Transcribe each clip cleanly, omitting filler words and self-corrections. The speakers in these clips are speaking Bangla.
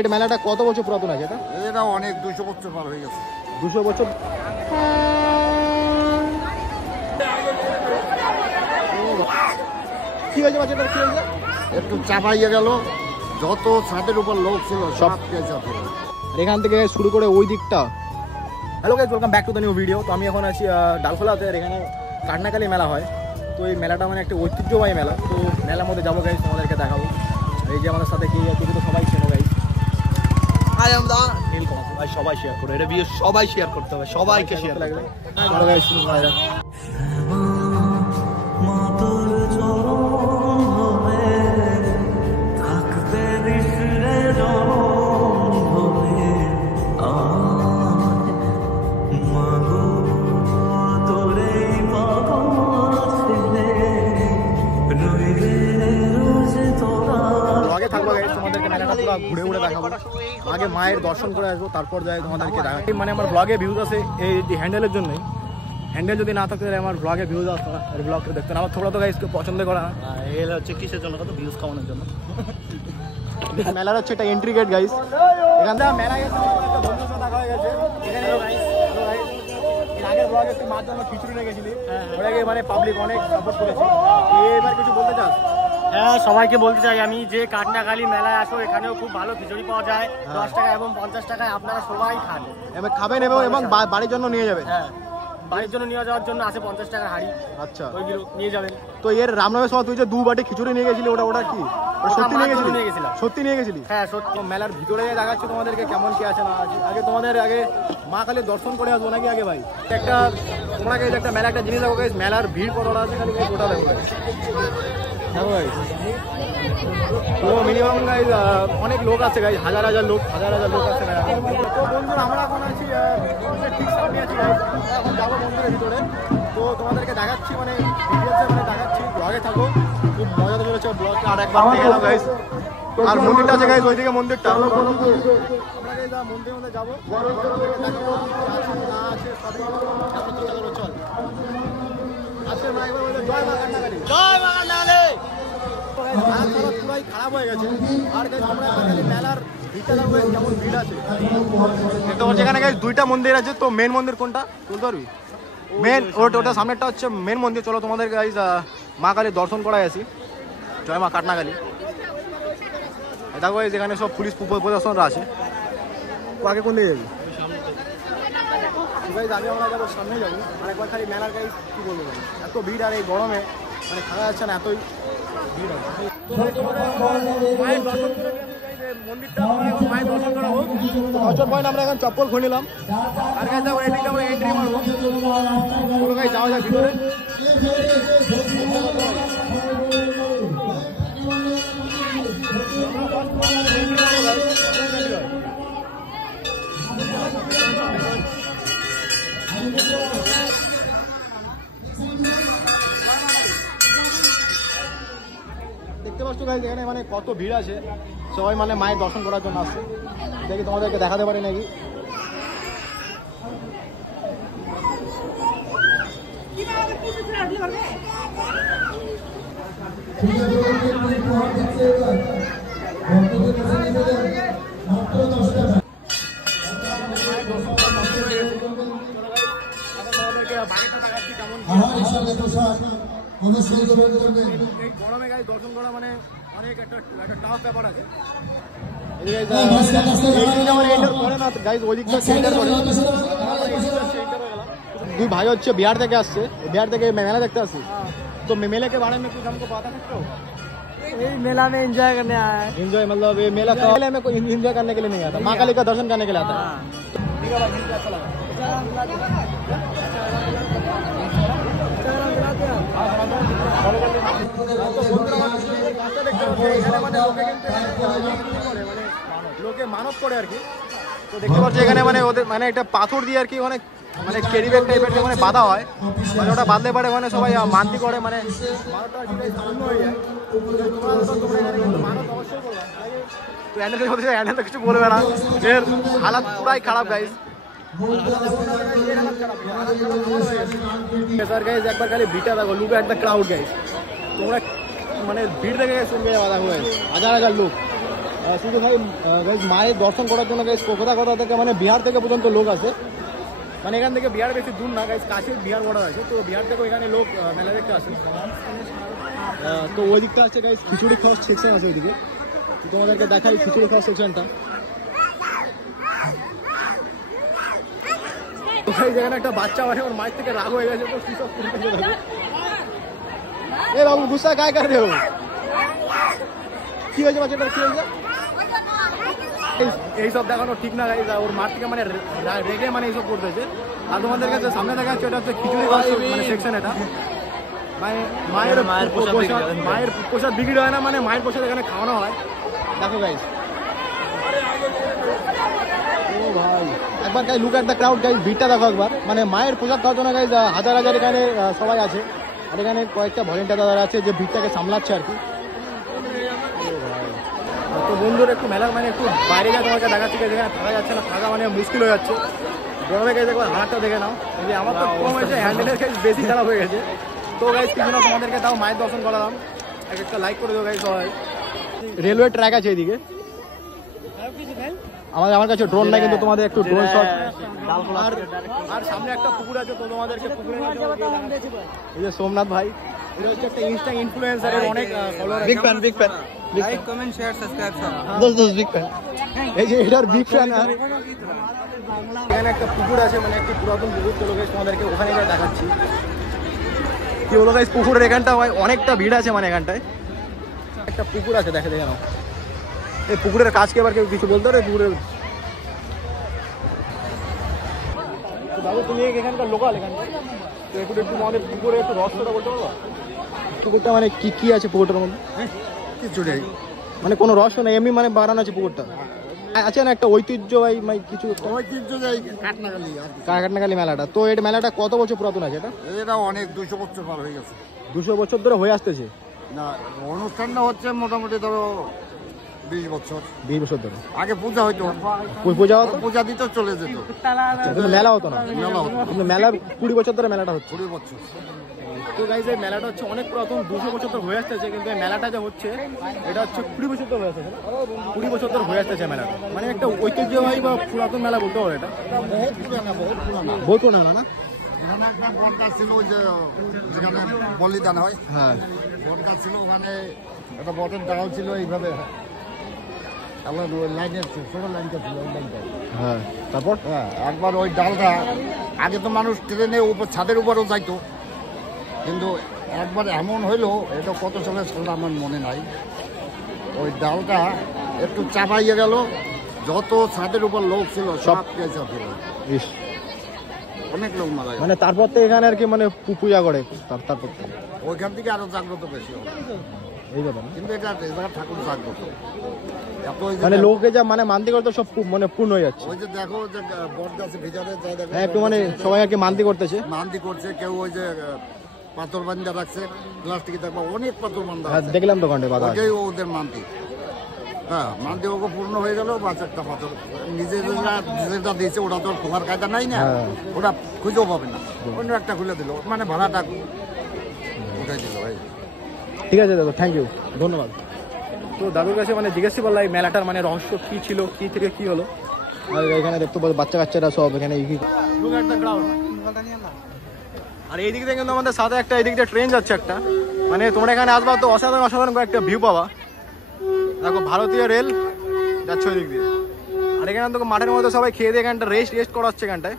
এটা মেলাটা কত বছর পুরাতন আছে? এটা অনেক 200 বছর পার হয়ে গেছে। 200 বছর। কি হয়েছে বাচ্চাটা, কি হয়েছে? একটু চাপাইয়ে গেল, যত ছাদের উপর লোক ছিল সব চাপে। এখান থেকে শুরু করে ওই দিকটা। Hello guys, welcome back to the new video. তো আমি এখন আছি ডালখোলাতে, আর এখানে কাটনাকালি মেলা হয়। তো এই মেলাটা মানে একটা ঐতিহ্যবাহী মেলা। তো মেলার মধ্যে যাবো গাইস, তোমাদেরকে দেখাবো। এই যে আমাদের সাথে কি তুমি তো সবাই চেনো গাইস, ভাই সবাই শেয়ার করো, এটা ভিডিও সবাই শেয়ার করতে হবে, সবাইকে শেয়ার লাগবে। ভালো গাইস, শুরু করা যাক। ঘুরে ঘুরে দেখাবো, আগে মায়ের দর্শন করে আসবো, তারপর যাই তোমাদেরকে দেখাবো। মানে আমার ব্লগে ভিউজ আছে এই হ্যান্ডেলের জন্যই। হ্যান্ডেল যদি না থাকতো আমার ব্লগে ভিউজ আসতো না, আর ব্লগটা দেখতো না। আমার তোমরা তো গাইস পছন্দ করা না, এটা হচ্ছে কিসের জন্য, কত ভিউজ কামানোর জন্য। মেলার হচ্ছে একটা এন্ট্রি গেট গাইস। এখান থেকে মেলা গেছে, একটা বন্ধুর সাথে দেখা হয়ে গেছে এখানে। আগের ব্লগে তুই মার জন্য খিচুড়ি নিয়ে গেছিলি, ওটাকে মানে পাবলিক অনেক সাপোর্ট করেছে। এবার কিছু বলতে চাস? হ্যাঁ, সবাইকে বলতে চাই আমি যে কাটনাকালি মেলায় আসো, এখানেও খুব ভালো খিচুড়ি পাওয়া যায় 10 টাকা এবং 50 টাকায়। আপনারা সবাই খান, এবার খাবেন এবং বাড়ির জন্য নিয়ে যাবেন। হ্যাঁ, বাড়ির জন্য নিয়ে যাওয়ার জন্য আছে 50 টাকার হাড়ি। আচ্ছা, ওইগুলো নিয়ে যাবেন। তো এর রামনবমীর সময় তুই যে 2 বাটি খিচুড়ি নিয়ে গেছিলি, ওটা কি সত্যি নিয়ে গেছিলি? সত্যি নিয়ে গেছিলি? হ্যাঁ সত্যি। মেলার ভিতরে দেখাচ্ছি তোমাদেরকে কেমন কি আছে না আছে। আগে তোমাদের মা কালীর দর্শন করে আসবো নাকি আগে ভাই? একটা তোমরা গাইস একটা মেলা একটা জিনিস দেখো গাইস, মেলার ভিড় কতটা আছে খালি গাইস, ওটা দেখো গাইস। দেখো গাইস, পুরো মিনিমাম গাইস অনেক লোক আছে গাইস, হাজার হাজার লোক আছে মেলা। তো বন্ধুরা আমরা এখন আছি ঠিক সামনে আছি গাইস, এখন যাবো মন্দিরের ভিতরে। তো তোমাদেরকে দেখাচ্ছি, মানে দেখাচ্ছি, ব্লগে থাকো। খুব মজা চলেছে ব্লগটা। আর একবার দেখে নাও গাইস। আর মন্দিরটা আছে গাইস, ওইদিকে মন্দিরটা। আমরা গাইস মন্দিরের মধ্যে যাবো, চল। আজকে মা একবার বলে জয় মা কান্নাকালী, জয় মা কান্নাকালী। পুরাই খারাপ হয়ে গেছে। আর গাইস আমরা মেলার ভিতরে কেমন ভিড় আছে দেখতে পাচ্ছি। এখানে গাইস 2টা মন্দির আছে। তো মেন মন্দির কোনটা বলতে পারবি? মেন ওটা সামনেরটা হচ্ছে মেন মন্দির। চলো তোমাদের গাইস মা কালীর দর্শন করাই আসি। জয় মা কাটনাকালী। দেখো এখানে সব পুলিশ প্রশাসনরা আছে। আগে কোন দিকে যাবি? আগে আমরা যাবো, সামনে যাবো। আর একবার খালি মেলার গাইস কি বলবো, এত ভিড় আর এই গরমে মানে খাওয়া যাচ্ছে না, এতই ভিড় আছে। মায়ের দর্শন করে মন্দিরটা মায়ের দর্শন করা হোক। দর্শন পয়েন্ট আমরা এখন চপ্পল খুলে নিলাম। আর গাইস দেখো এদিকটা আমরা এন্ট্রি মারবো। কোনো গাইস যাওয়া যায় ভিতরে। দেখতে পাচ্ছ গাইস এখানে মানে কত ভিড় আছে, সবাই মানে মায়ের দর্শন করার জন্য আসছে। দেখি তোমাদেরকে দেখাতে পারি নাকি। গরমে গাইস দর্শন করা মানে অনেক একটা টাফ ব্যাপার আছে। দুই ভাই হচ্ছে বিহার থেকে আসছে, বিहार থেকে मेला देखते আসছে। तो मेले के बारे में कुछ हमको पता सकते हो? এই मेला में एंजॉय करने आया है। एंजॉय मतलब ये मेला में कोई एंजॉय करने के लिए नहीं आता, माँ काली का दर्शन करने के लिए आता है। ठीक है भाई, मिलके अच्छा लगा। লোকে মানত করে আর কি। তো দেখতে পাচ্ছি এখানে মানে ওদের মানে একটা পাথর দিয়ে আর কি অনেক মানে ক্যারি ব্যাগ টাইপের মানে বাঁধা হয়, মানে ওটা বাঁধলে পারে মানে সবাই মানতি করে, মানে মানতটা আর কি পূর্ণ হয়ে যায়। মানত অবশ্যই করবে। তো হ্যান্ডেল কিছু বলবে না, এর হালাত পুরাই খারাপ গাইস। सर गाइस एक बार खाली बीटा देखो, look at the crowd guys. তোমরা মানে ভিড় দেখে শুনবে বাধা হয়ে হাজার হাজার লোক। শুধু ভাই গাইজ মায়ের দর্শন করার জন্য গাইজ কোথা থেকে মানে বিহার থেকে পর্যন্ত লোক আসে। মানে এখান থেকে বিহার বেশি দূর না গাইজ, কাছে বিহার বর্ডার আছে, তো বিহার থেকে এখানে লোক মেলা দেখতে আসে। তো ওই দিকটা আছে গাইজ খিচুড়ি খাওয়ার সেকশন আছে ওইদিকে, তো তোমাদেরকে দেখাই খিচুড়ি খাওয়ার সেকশনটা। তো ভাই যেখানে একটা বাচ্চা মানে ওর মায়ের থেকে রাগ হয়ে গেছে, তো কি সব করতে যাবে। এ বাবু গুসা কায় কার রে, কি হয়েছে বাচ্চাটার, কি হয়েছে? এইসব দেখানো ঠিক না গাইজ, ওর মার থেকে মানে রেগে মানে এইসব করতেছে। আর তোমাদের কাছে সামনে দেখা যাচ্ছে এটা হচ্ছে খিচুড়ি খাওয়ার মানে সেকশন। এটা মায়ের প্রসাদ বিক্রি হয় না, মানে মায়ের প্রসাদ এখানে খাওয়ানো হয়। দেখো গাইজ, ও ভাই একবার guys look at the crowd guys, ভিড়টা দেখো একবার। মানে মায়ের প্রসাদ খাওয়ার জন্য গাইজ হাজার হাজার এখানে সবাই আছে। আর এখানে কয়েকটা ভলেন্টিয়ার দাদা আছে যে ভিড়টাকে সামলাচ্ছে আর কি। তো বন্ধুরা একটু মেলার মানে একটু বাইরে গিয়ে তোমাকে দেখাচ্ছি, যেখানে থাকা যাচ্ছে না, থাকা মানে মুশকিল হয়ে যাচ্ছে। গরমে গেছে একবার হাঁটটা দেখে নাও, যে আমার তো কম হয়েছে, হ্যান্ডেলের গাইজ বেশি খারাপ হয়ে গেছে। তো গাইজ কিছু না, তোমাদেরকে তাও মায়ের দর্শন করালাম। একটা লাইক করে দেবো গাইজ সবাই। রেলওয়ে ট্র্যাক আছে এইদিকে, আমার কাছে ড্রোন নাই, কিন্তু তোমাদের একটু ড্রোন শট। আর সামনে একটা পুকুর আছে, তো তোমাদেরকে পুকুরে এই যে সোমনাথ ভাই, এটা হচ্ছে একটা ইনস্টা ইনফ্লুয়েন্সার, এর অনেক ফলোয়ার আছে। Big fan like comment share subscribe সব দোস্ত বিগ ফ্যান। এই যে এটার বিগ ফ্যান। এখানে একটা পুকুর আছে, মানে একটা পুরাতন পুকুর, চলো গাইস তোমাদেরকে ওখানে গিয়ে দেখাচ্ছি কি হলো গাইস। পুকুরের এখানটা অনেকটা ভিড় আছে, মানে এখানটায় একটা পুকুর আছে, দেখে নাও। এই পুকুরের কাজকে এবার কেউ কিছু বলতে পারে? পুকুরের বাবু তুমি এখানকার লোকাল, এখানকার তো একটু আমাদের পুকুরে একটু রহস্যটা বলতে পারবো? পুকুরটা মানে কি আছে পুকুরটার মধ্যে? কিছু নেই, মানে কোনো রহস্য নেই, এমনি মানে বানানো আছে পুকুরটা। আছে না একটা ঐতিহ্যবাহী কিছু ঐতিহ্যবাহী কাটনাগালি আর কি। কাটনাগালি মেলাটা, তো এই মেলাটা কত বছর পুরাতন আছে? এটা অনেক 200 বছর পার হয়ে গেছে। 200 বছর ধরে হয়ে আসতেছে? না, অনুষ্ঠানটা হচ্ছে মোটামুটি ধরো 20 বছর। 20 বছর ধরে আগে পূজা হইতো, পূজা হতো, পূজা দিতে চলে যেত, কিন্তু মেলা হতো না। মেলা হতো। কিন্তু মেলা 20 বছর ধরে মেলাটা হচ্ছে। 20 বছর। তো গাইজ এই মেলাটা হচ্ছে অনেক পুরাতন, 200 বছর ধরে হয়ে আসতেছে, কিন্তু এই মেলাটা যে হচ্ছে এটা হচ্ছে 20 বছর ধরে হয়ে আসতেছে। 20 বছর ধরে হয়ে আসতেছে মেলাটা, মানে একটা ঐতিহ্যবাহী বা পুরাতন মেলা বলতে পারো। এটা বহুত পুরানা, বহুত পুরানা। বহুত পুরানো না? এখানে একটা বটগাছ ছিল, ওই যে যেখানে বলিদান হয়, হ্যাঁ বটগাছ ছিল, ওখানে একটা বটের ডাল ছিল এইভাবে। আবার ওই লাইনের ছোট লাইনটা ছিল, ওই লাইনটা। হ্যাঁ, তারপর হ্যাঁ, একবার ওই ডালটা, আগে তো মানুষ ট্রেনে উপর ছাদের উপরও যাইতো, কিন্তু একবার এমন হইলো, এটা কত সালে ছিল আমার মনে নাই, ওই ডালটা একটু চাপাইয়ে গেল, যত ছাদের উপর লোক ছিল সব কেঁচা ছিল, ইস, অনেক লোক মারা গেল। মানে তারপর তো এখানে আর কি মানে পূজা করে তারপর ওইখান থেকে আরো জাগ্রত বেশি হলো, এই ব্যাপার না? কিন্তু এটা ঠাকুর জাগ্রত এত। ওই যে মানে লোকে যা মানে মানতি করতে সব মানে পূর্ণ হয়ে যাচ্ছে। ওই যে দেখো যে বটগাছের ভিতরে যাই দেখো, হ্যাঁ, একটু মানে সবাই আর কি মানতি করতেছে। মান্দি করছে, কেউ ওই যে পাথর বান্ধা রাখছে, প্লাস্টিকে দেখবো অনেক পাথর বান্ধা হ্যাঁ, আছে, দেখলাম দোকানটা বাধা আছে। ওটাই ওদের মান্দি। হ্যাঁ, মান্দি ওকে পূর্ণ হয়ে গেল, বাস একটা পাথর নিজেরা দিয়েছে, ওটা তো খোলার কায়দা নাই না, হ্যাঁ। ওটা খুঁজেও পাবে না, অন্য একটা খুলে দিল, মানে ভাড়াটা উঠাই দিল ভাই। ঠিক আছে দাদা, থ্যাংক ইউ, ধন্যবাদ। তো দাদুর কাছে মানে জিজ্ঞেস করলাম এই মেলাটার মানে রহস্য কি ছিল, কি থেকে কি হলো। আর এখানে দেখতে পাবো বাচ্চা কাচ্চারা সব এখানে। আর এই দিক থেকে কিন্তু আমাদের সাথে একটা এদিক দিয়ে ট্রেন যাচ্ছে একটা, মানে তোমরা এখানে আসবা তো অসাধারণ অসাধারণ করে একটা ভিউ পাবা। দেখো ভারতীয় রেল যাচ্ছে ওই দিক দিয়ে। আর এখানে তো মাঠের মধ্যে সবাই খেয়ে দিয়ে এখানটা রেস্ট করাচ্ছে এখানটায়।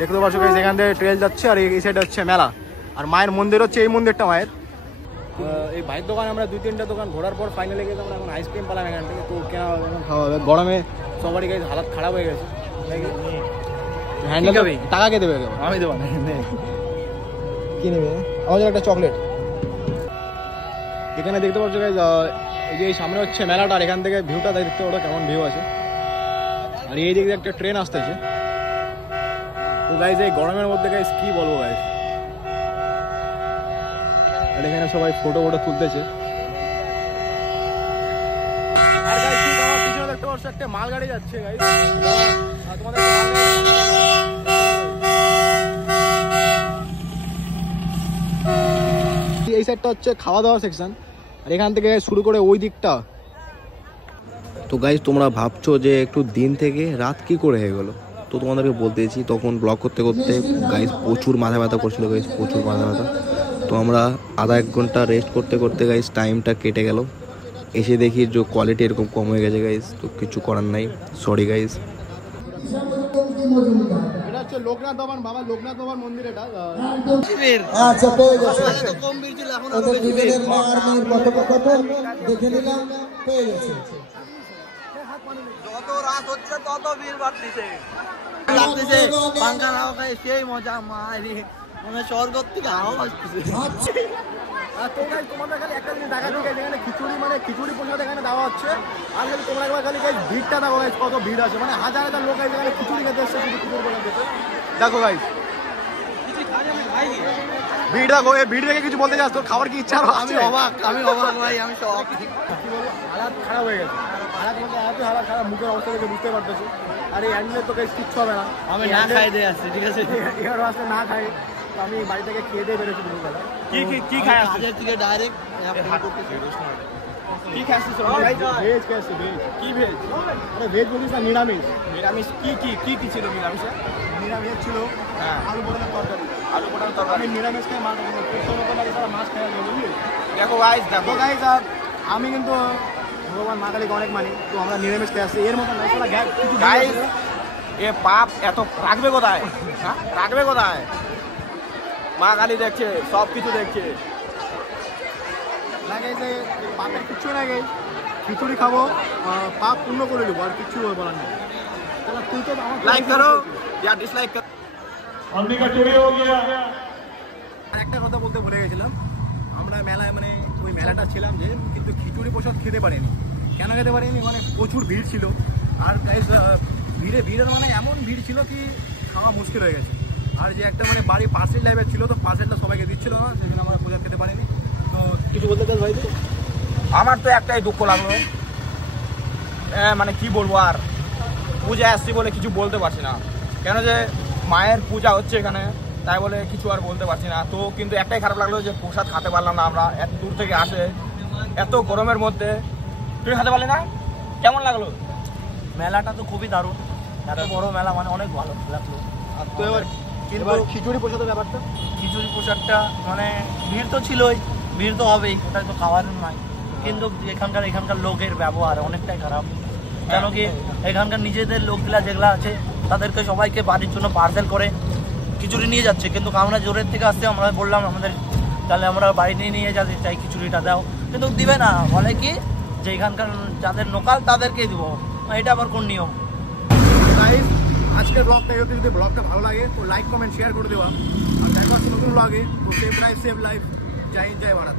দেখতে পাচ্ছ এখান থেকে ট্রেন যাচ্ছে, আর এই সাইডে হচ্ছে মেলা, আর মায়ের মন্দির হচ্ছে এই মন্দিরটা মায়ের। এই ভাইয়ের দোকানে আমরা 2-3টা দোকান ঘোরার পর ফাইনালি গেছে আমরা এখন আইসক্রিম পেলাম এখান থেকে। তো কেনা খাওয়া হবে, গরমে সবারই গাইজ হালাত খারাপ হয়ে গেছে। হ্যান্ডেল টাকা কে দেবে? আমি দেবো না। কি নেবে? আমাদের একটা চকলেট। এখানে দেখতে পাচ্ছ গাইজ, এই যে এই সামনে হচ্ছে মেলাটা, আর এখান থেকে ভিউটা দেখতে পারো কেমন ভিউ আছে। আর এই দিক দিয়ে একটা ট্রেন আসতেছে। তো গাইজ এই গরমের মধ্যে গাইজ কি বলবো গাইজ, আর এখানে সবাই ফটো তুলতেছে। আর গাইজ ঠিক আমার পিছনে দেখতে পাচ্ছ একটা মালগাড়ি যাচ্ছে গাইজ, তোমাদের এই সাইডটা হচ্ছে খাওয়া দাওয়া সেকশন, আর এখান থেকে শুরু করে ওই দিকটা। তো গাইজ তোমরা ভাবছো যে একটু দিন থেকে রাত কি করে হয়ে গেলো, তো তোমাদেরকে বলতেছি তখন ব্লগ করতে করতে গাইজ প্রচুর মাথা ব্যথা করছিল, গাইজ প্রচুর মাথা ব্যথা। তো আমরা আধা এক ঘন্টা রেস্ট করতে করতে গাইজ টাইমটা কেটে গেল, এসে দেখি যে কোয়ালিটি এরকম কম হয়ে গেছে গাইজ। তো কিছু করার নাই, সরি গাইজ। এটা হচ্ছে লোকনাথ বাবার, বাবা লোকনাথ বাবার মন্দির। এটা আচ্ছা পেয়ে গেছে, ওদের দুজনের মা আর মেয়ের কথোপকথন দেখে নিলাম, পেয়ে গেছে। যত রাত হচ্ছে তত ভিড় বাড়তেছে, পাঙ্খা হাওয়া খায় সেই মজা, মারি মানে স্বর্গ থেকে হাওয়া আসতেছে। তো গাইজ তোমাদের খালি একটা জিনিস দেখা যায়, যেখানে খিচুড়ি মানে খিচুড়ি প্রসাদ এখানে দেওয়া হচ্ছে, আর যদি তোমরা একবার খালি গাইজ ভিড়টা দেখো গাইজ, কত ভিড় আছে, মানে হাজার হাজার লোক গাইজ এখানে খিচুড়ি খেতে এসছে, শুধু খিচুড়ি প্রসাদ খেতে। দেখো গাইজ ভিড় দেখো, এই ভিড় দেখে কিছু বলতে চাস, তোর খাবার কি ইচ্ছা? আমি অবাক ভাই, আমি সব হালাত খারাপ হয়ে গেছে, হালাত বলতে এত হালাত খারাপ, মুখের অবস্থা দেখে বুঝতে পারতেছো। আর এই অ্যান্ডেলের তো গাইজ কিচ্ছু হবে না, আমি না খাই দিয়ে আসছি, ঠিক আছে? এবার রাস্তায় না খাই, তো আমি বাড়ি থেকে খেয়ে দিয়ে বেরোচ্ছি দুপুরবেলা। কি খায় কাজের থেকে ডাইরেক্ট কি খাচ্ছিস? ভেজ খেয়েছি, ভেজ। কি ভেজ? আরে ভেজ বলিস না, নিরামিষ। নিরামিষ কি ছিল নিরামিষে? নিরামিষ ছিল আলু পটলের তরকারি। আলু পটল তরকারি। আমি নিরামিষ খাই, মাছ মাছ খাই, বুঝলি? দেখো গাইজ, দেখো গাইজ, আর আমি কিন্তু ভগবান মা কালীকে অনেক মানি, তো আমরা নিরামিষ খেয়ে আসছি। এর মতো গাইজ এ পাপ এত রাখবে কোথায়? হ্যাঁ রাখবে কোথায়? মা কালী দেখছে, সব কিছু দেখছে। লাগে যে পাপের কিচ্ছু না, গাইজ খিচুড়ি খাবো, পাপ পূর্ণ করে দেবো, আর কিচ্ছু বলার নেই। তাহলে তুই তো আমার লাইক করো या डिसलाइक करो। আর একটা কথা বলতে ভুলে গেছিলাম, আমরা মেলায় মানে ওই মেলাটা ছিলাম যে, কিন্তু খিচুড়ি প্রসাদ খেতে পারিনি। কেন খেতে পারিনি? মানে প্রচুর ভিড় ছিল, আর গাইজ ভিড়ের মানে এমন ভিড় ছিল কি খাওয়া মুশকিল হয়ে গেছে। আর যে একটা মানে বাড়ি পার্সেল টাইপের ছিল, তো পার্সেলটা সবাইকে দিচ্ছিল না, সেই জন্য আমরা প্রসাদ খেতে পারিনি। তো কিছু বলতে চাস ভাই? আমার তো একটাই দুঃখ লাগলো, মানে কি বলবো, আর পূজা আসছি বলে কিছু বলতে পারছি না, কেন যে মায়ের পূজা হচ্ছে এখানে, তাই বলে কিছু আর বলতে পারছি না। তো কিন্তু একটাই খারাপ লাগলো যে প্রসাদ খেতে পারলাম না, আমরা এত দূর থেকে আসে, এত গরমের মধ্যে। তুই খেতে পারলি না? কেমন লাগলো? মেলাটা তো খুবই দারুণ, এত বড় মেলা মানে অনেক ভালো লাগলো। তো এবার কিন্তু খিচুড়ি প্রসাদের ব্যাপারটা, খিচুড়ি প্রসাদটা মানে ভিড় তো ছিলই, ভিড় তো হবেই, ওটা তো খাওয়ার নয়, কিন্তু এখানকার লোকের ব্যবহার অনেকটাই খারাপ। কেন কি এখানকার নিজেদের লোকগুলা যেগুলা আছে তাদেরকে সবাইকে বাড়ির জন্য পার্সেল করে খিচুড়ি নিয়ে যাচ্ছে, কিন্তু আমরা জোরের থেকে আসতে আমরা বললাম আমাদের তাহলে আমরা বাড়ি নিয়ে যেতে চাই, খিচুড়িটা দাও, কিন্তু দিবে না, বলে কি যে এখানকার যাদের লোকাল তাদেরকেই দিব। এটা আবার কোন নিয়ম? আজকের ব্লগটা যদি ব্লগটা ভালো লাগে তো লাইক কমেন্ট শেয়ার করে দেওয়া, আর দেখা হচ্ছে নতুন ব্লগে। তো সেভ লাইফ, জয় হিন্দ, জয় ভারত।